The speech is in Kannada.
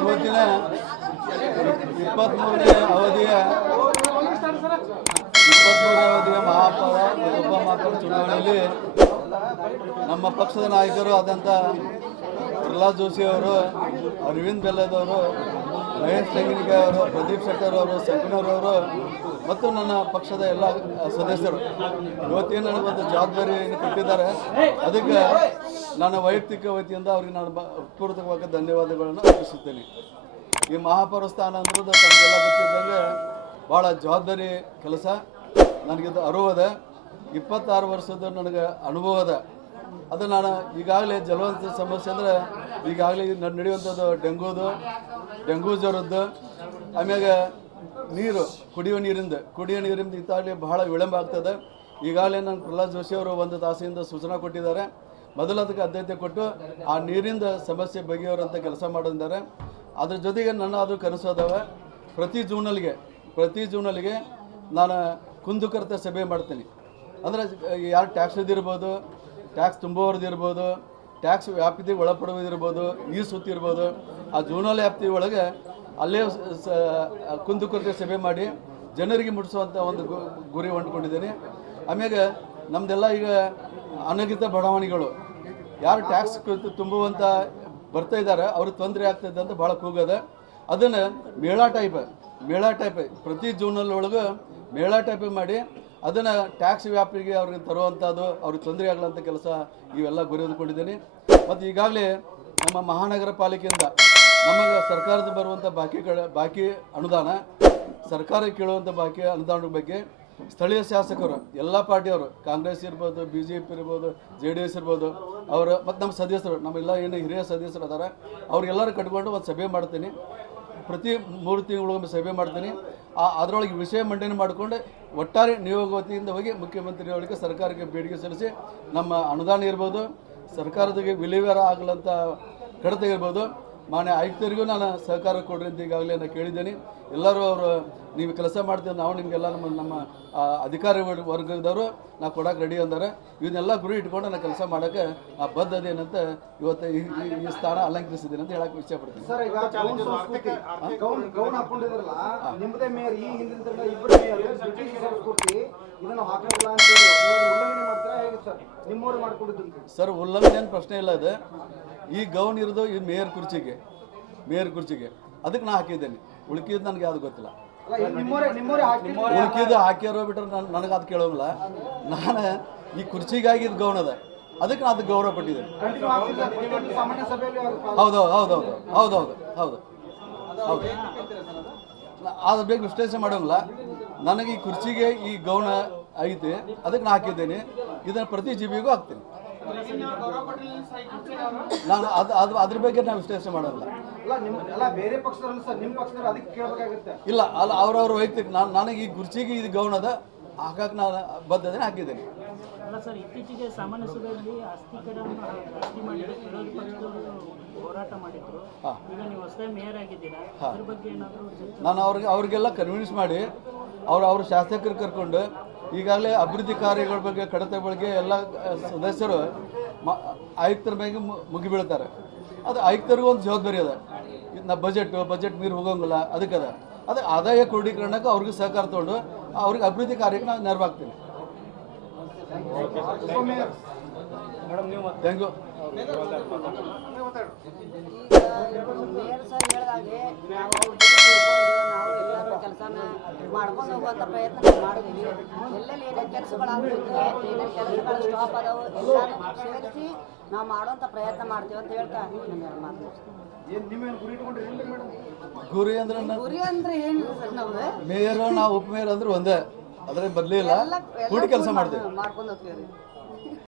ಇವತ್ತಿನ 23ನೇ ಅವಧಿಯ ಮಹಾಪೌರ ಉಪಮಹಾಪೌರ ಚುನಾವಣೆಯಲ್ಲಿ ನಮ್ಮ ಪಕ್ಷದ ನಾಯಕರು ಆದಂಥ ಪ್ರಹ್ಲಾದ್ ಜೋಶಿ ಅವರು, ಅರವಿಂದ್ ಬೆಲ್ಲದವರು, ಮಹೇಶ್ ತೆಂಗಿನಕಾಯಿ ಅವರು, ಪ್ರದೀಪ್ ಶೆಟ್ಟರ್ ಅವರು, ಸಂಕನೂರವರು ಮತ್ತು ನನ್ನ ಪಕ್ಷದ ಎಲ್ಲ ಸದಸ್ಯರು ಇವತ್ತೇನು ನನಗೊಂದು ಜವಾಬ್ದಾರಿ ಕೊಟ್ಟಿದ್ದಾರೆ. ಅದಕ್ಕೆ ನಾನು ವೈಯಕ್ತಿಕ ವತಿಯಿಂದ ಅವರಿಗೆ ನಾನು ಪೂರ್ವಕವಾಗಿ ಧನ್ಯವಾದಗಳನ್ನು ಅರ್ಪಿಸುತ್ತೇನೆ. ಈ ಮಹಾಪೌರ ಸ್ಥಾನ ಅನ್ನೋದು ತಮಗೆಲ್ಲ ಗೊತ್ತಿದ್ದಂಗೆ ಭಾಳ ಜವಾಬ್ದಾರಿ ಕೆಲಸ. ನನಗಿದು ಅನುಭವದ 26 ವರ್ಷದ ನನಗೆ ಅನುಭವದ. ಅದು ನಾನು ಈಗಾಗಲೇ ಜಲವಂತ ಸಮಸ್ಯೆ ಅಂದರೆ ಈಗಾಗಲೇ ನಡೆಯುವಂಥದ್ದು ಡೆಂಗೂ ಜ್ವರದ್ದು, ಆಮ್ಯಾಗ ನೀರು ಕುಡಿಯೋ ನೀರಿಂದ ಇತ್ತಾಗಲೇ ಬಹಳ ವಿಳಂಬ ಆಗ್ತದೆ. ಈಗಾಗಲೇ ನಾನು ಪ್ರಹ್ಲಾದ್ ಜೋಶಿ ಅವರು 1 ತಾಸಿಂದ ಸೂಚನೆ ಕೊಟ್ಟಿದ್ದಾರೆ. ಮೊದಲು ಅದಕ್ಕೆ ಆದ್ಯತೆ ಕೊಟ್ಟು ಆ ನೀರಿಂದ ಸಮಸ್ಯೆ ಬಗೆಹರುವಂಥ ಕೆಲಸ ಮಾಡಿದ್ದಾರೆ. ಅದ್ರ ಜೊತೆಗೆ ನನ್ನ ಅದು ಕನಸು ಅದಾವೆ. ಪ್ರತಿ ಜೂನಲ್ಲಿ ನಾನು ಕುಂದುಕೊರತೆ ಸಭೆ ಮಾಡ್ತೀನಿ. ಅಂದರೆ ಯಾರು ಟ್ಯಾಕ್ಸ್ ಇದಿರ್ಬೋದು, ಟ್ಯಾಕ್ಸ್ ತುಂಬುವವ್ರದ್ದು ಇರ್ಬೋದು, ಟ್ಯಾಕ್ಸ್ ವ್ಯಾಪ್ತಿಗೆ ಒಳಪಡುವುದಿರ್ಬೋದು, ಈ ಸುತ್ತಿರ್ಬೋದು, ಆ ಜೂನಲ್ ವ್ಯಾಪ್ತಿ ಒಳಗೆ ಅಲ್ಲೇ ಕುಂದುಕೊರತೆ ಸಭೆ ಮಾಡಿ ಜನರಿಗೆ ಮುಟ್ಟಿಸುವಂಥ ಒಂದು ಗುರಿ ಹೊಂದ್ಕೊಂಡಿದ್ದೀನಿ. ಆಮ್ಯಾಗ ನಮ್ಮದೆಲ್ಲ ಈಗ ಅನಧಿಕೃತ ಬಡಾವಣೆಗಳು ಯಾರು ಟ್ಯಾಕ್ಸ್ ತುಂಬುವಂಥ ಬರ್ತಾ ಇದ್ದಾರೆ ಅವ್ರಿಗೆ ತೊಂದರೆ ಆಗ್ತದೆ ಅಂತ ಭಾಳ ಕೂಗದ. ಅದನ್ನು ಮೇಳಾ ಟೈಪ್ ಪ್ರತಿ ಜೂನಲ್ಲೊಳಗೆ ಮೇಳಾ ಟೈಪ್ ಮಾಡಿ ಅದನ್ನು ಟ್ಯಾಕ್ಸ್ ವ್ಯಾಪ್ತಿಗೆ ಅವ್ರಿಗೆ ತರುವಂಥದ್ದು, ಅವ್ರಿಗೆ ತೊಂದರೆ ಆಗಲಂಥ ಕೆಲಸ ಇವೆಲ್ಲ ಗುರಿ ಹೊಂದ್ಕೊಂಡಿದ್ದೀನಿ. ಮತ್ತು ಈಗಾಗಲೇ ನಮ್ಮ ಮಹಾನಗರ ಪಾಲಿಕೆಯಿಂದ ನಮಗೆ ಸರ್ಕಾರದ ಬರುವಂಥ ಬಾಕಿ ಅನುದಾನ, ಸರ್ಕಾರ ಕೇಳುವಂಥ ಬಾಕಿ ಅನುದಾನದ ಬಗ್ಗೆ ಸ್ಥಳೀಯ ಶಾಸಕರು ಎಲ್ಲ ಪಾರ್ಟಿಯವರು, ಕಾಂಗ್ರೆಸ್ ಇರ್ಬೋದು, BJP ಇರ್ಬೋದು, JDS ಇರ್ಬೋದು, ಅವರು ಮತ್ತು ನಮ್ಮ ಸದಸ್ಯರು, ನಮ್ಮೆಲ್ಲ ಏನು ಹಿರಿಯ ಸದಸ್ಯರು ಅದಾರ, ಅವ್ರಿಗೆಲ್ಲರೂ ಕಟ್ಕೊಂಡು ಒಂದು ಸಭೆ ಮಾಡ್ತೀನಿ. ಪ್ರತಿ 3 ತಿಂಗಳಿಗೊಮ್ಮೆ ಸಭೆ ಮಾಡ್ತೀನಿ. ಅದರೊಳಗೆ ವಿಷಯ ಮಂಡನೆ ಮಾಡಿಕೊಂಡು ಒಟ್ಟಾರೆ ನಿಯೋಗ ವತಿಯಿಂದ ಹೋಗಿ ಮುಖ್ಯಮಂತ್ರಿಯವರಿಗೆ ಸರ್ಕಾರಕ್ಕೆ ಬೇಡಿಕೆ ಸಲ್ಲಿಸಿ ನಮ್ಮ ಅನುದಾನ ಇರ್ಬೋದು, ಸರ್ಕಾರದಾಗೆ ವಿಲೇವಾರಿ ಆಗಲಂಥ ಕಡಿತ ಇರ್ಬೋದು, ಮಾನ್ಯ ಆಯುಕ್ತರಿಗೂ ನಾನು ಸಹಕಾರ ಕೊಡ್ರಿ ಅಂತ ಈಗಾಗಲೇ ನಾನು ಕೇಳಿದ್ದೇನೆ. ಎಲ್ಲರೂ ಅವರು ನೀವು ಕೆಲಸ ಮಾಡ್ತೀವಿ, ನಾವು ನಿಮಗೆಲ್ಲ ನಮ್ಮ ಅಧಿಕಾರಿ ವರ್ಗದವರು ನಾವು ಕೊಡೋಕೆ ರೆಡಿ ಅಂತಾರೆ. ಇವನ್ನೆಲ್ಲ ಗುರಿ ಇಟ್ಕೊಂಡು ನಾನು ಕೆಲಸ ಮಾಡೋಕ್ಕೆ ಬದ್ಧದೇನಂತ ಇವತ್ತು ಈ ಸ್ಥಾನ ಅಲಂಕರಿಸಿದ್ದೀನಿ ಅಂತ ಹೇಳಕ್ಕೆ ಇಷ್ಟಪಡ್ತೀನಿ. ಸರ್, ಈಗ ಗೌನ್ ಹಾಕೊಂಡಿದ್ರಲ್ಲ, ನಿಮ್ಮದೇ ಮೇಯರ್ ಈ ಹಿಂದಿನ ಇಬ್ಬರು ಮೇಯರ್ ಬ್ರಿಟಿಷ್ ಸಂಸ್ಕೃತಿ ಇದನ್ನು ಹಾಕೋದಿಲ್ಲ ಅಂತ ಉಲ್ಲಂಘನೆ ಮಾಡ್ತಾರೆ. ಹೇಗೆ ಸರ್ ನಿಮ್ಮವರು ಮಾಡ್ಕೊಂಡಿದ್ದು? ಸರ್, ಉಲ್ಲಂಘನೆ ಏನು ಪ್ರಶ್ನೆ ಇಲ್ಲ. ಅದು ಈ ಗೌನ್ ಇರೋದು ಈ ಮೇಯರ್ ಕುರ್ಚಿಗೆ ಅದಕ್ಕೆ ನಾನು ಹಾಕಿದ್ದೇನೆ. ಉಳ್ಕಿದ್ದು ನನಗೆ ಯಾವುದು ಗೊತ್ತಿಲ್ಲ. ಉಳ್ಕಿದ್ದು ಹಾಕ್ಯಾರೋ ಬಿಟ್ಟರೆ ನನಗೆ ಅದು ಕೇಳೋಂಗಿಲ್ಲ. ನಾನು ಈ ಕುರ್ಚಿಗಾಗಿದ್ದು ಗೌನ್ ಅದ, ಅದಕ್ಕೆ ನಾನು ಅದಕ್ಕೆ ಗೌರವ ಪಟ್ಟಿದ್ದೇನೆ. ಹೌದು ಅದ್ರ ಬಗ್ಗೆ ವಿಶ್ಲೇಷಣೆ ಮಾಡೋಂಗಿಲ್ಲ. ನನಗೆ ಈ ಕುರ್ಚಿಗೆ ಈ ಗೌನ ಐತೆ, ಅದಕ್ಕೆ ನಾನು ಹಾಕಿದ್ದೇನೆ. ಇದನ್ನು ಪ್ರತಿ ಜೀಬಿಗೂ ಹಾಕ್ತೀನಿ ನಾನು. ಅದ್ರ ಬಗ್ಗೆ ನಾವು ವಿಶ್ಲೇಷಣೆ ಮಾಡೋಲ್ಲ. ಇಲ್ಲ, ಅಲ್ಲ, ಅವ್ರವ್ರ ವೈಯಕ್ತಿಕ. ನನಗೆ ಈ ಕುರ್ಚಿಗೆ ಇದು ಗೌನ್ ಅದ, ಹಾಕಕ್ಕೆ ನಾನು ಬದ್ಧತೆ ಹಾಕಿದ್ದೇನೆ. ಅಲ್ಲ ಸರ್, ಇತ್ತೀಚೆಗೆ ಸಾಮಾನ್ಯ ಸಭೆಯಲ್ಲಿ ಆಸ್ತಿ ಮಾಡಿ ವಿರೋಧ ಪಕ್ಷದವರು ಹೋರಾಟ ಮಾಡಿದ್ರು. ಈಗ ನೀವು ಹೊಸದಾಗಿ ಮೇಯರ್ ಆಗಿದ್ದೀರಾ, ಅದ್ರ ಬಗ್ಗೆ ಏನಾದರೂ ನಾನು ಅವ್ರಿಗೆಲ್ಲ ಕನ್ವಿನ್ಸ್ ಮಾಡಿ ಅವ್ರ ಶಾಸಕರು ಕರ್ಕೊಂಡು ಈಗಾಗಲೇ ಅಭಿವೃದ್ಧಿ ಕಾರ್ಯಗಳ ಬಗ್ಗೆ, ಕಡತ ಬಗ್ಗೆ ಎಲ್ಲ ಸದಸ್ಯರು ಆಯುಕ್ತರ ಮೇಲೆ ಮುಗಿಬೀಳ್ತಾರೆ. ಅದು ಆಯುಕ್ತರಿಗೂ ಒಂದು ಜವಾಬ್ದಾರಿ ಅದ. ನಾ ಬಜೆಟ್ ಮೀರಿ ಹೋಗೋಂಗಿಲ್ಲ, ಅದಕ್ಕೆ ಅದು ಆದಾಯ ಕ್ರೋಢೀಕರಣಕ್ಕೆ ಅವ್ರಿಗೆ ಸಹಕಾರ ತೊಗೊಂಡು ಅವ್ರಿಗೆ ಅಭಿವೃದ್ಧಿ ಕಾರ್ಯಕ್ಕೆ ನಾನು ನೆರವಾಗ್ತೀನಿ. Thank you. ಮೇಯರ್ ಸರ್ ಹೇಳಿದಾಗೆ ನಾವು ಎಲ್ಲರೂ ಕೆಲಸನ ಮಾಡ್ಕೊಂಡು ಹೋಗುವಂಥ ಪ್ರಯತ್ನ ನಾವು ಮಾಡಿದ್ವಿ. ಎಲ್ಲೆಲ್ಲಿ ಏನೇನು ಕೆಲಸಗಳಾಗಬೇಕು, ಏನೇನು ಕೆಲಸಗಳು ಸ್ಟಾಪ್ ಅದಾವು ಎಲ್ಲರೂ ಸೇರಿಸಿ ನಾವು ಮಾಡುವಂಥ ಪ್ರಯತ್ನ ಮಾಡ್ತೀವಿ ಅಂತ ಹೇಳ್ತಾ ಗುರಿ ಅಂದ್ರೆ ಏನಿಲ್ಲ ಸರ್, ಮೇಯರ್ ನಾವು ಉಪಮೇಯರ್ ಅಂದ್ರೆ ಒಂದೇ, ಅದ್ರ ಬದಲಿಲ್ಲ, ಕೂಡಿ ಕೆಲಸ ಮಾಡ್ತೀವಿ. ಮಾಡ್ಕೊಂಡು ಹೋಗ್ತೀವಿ.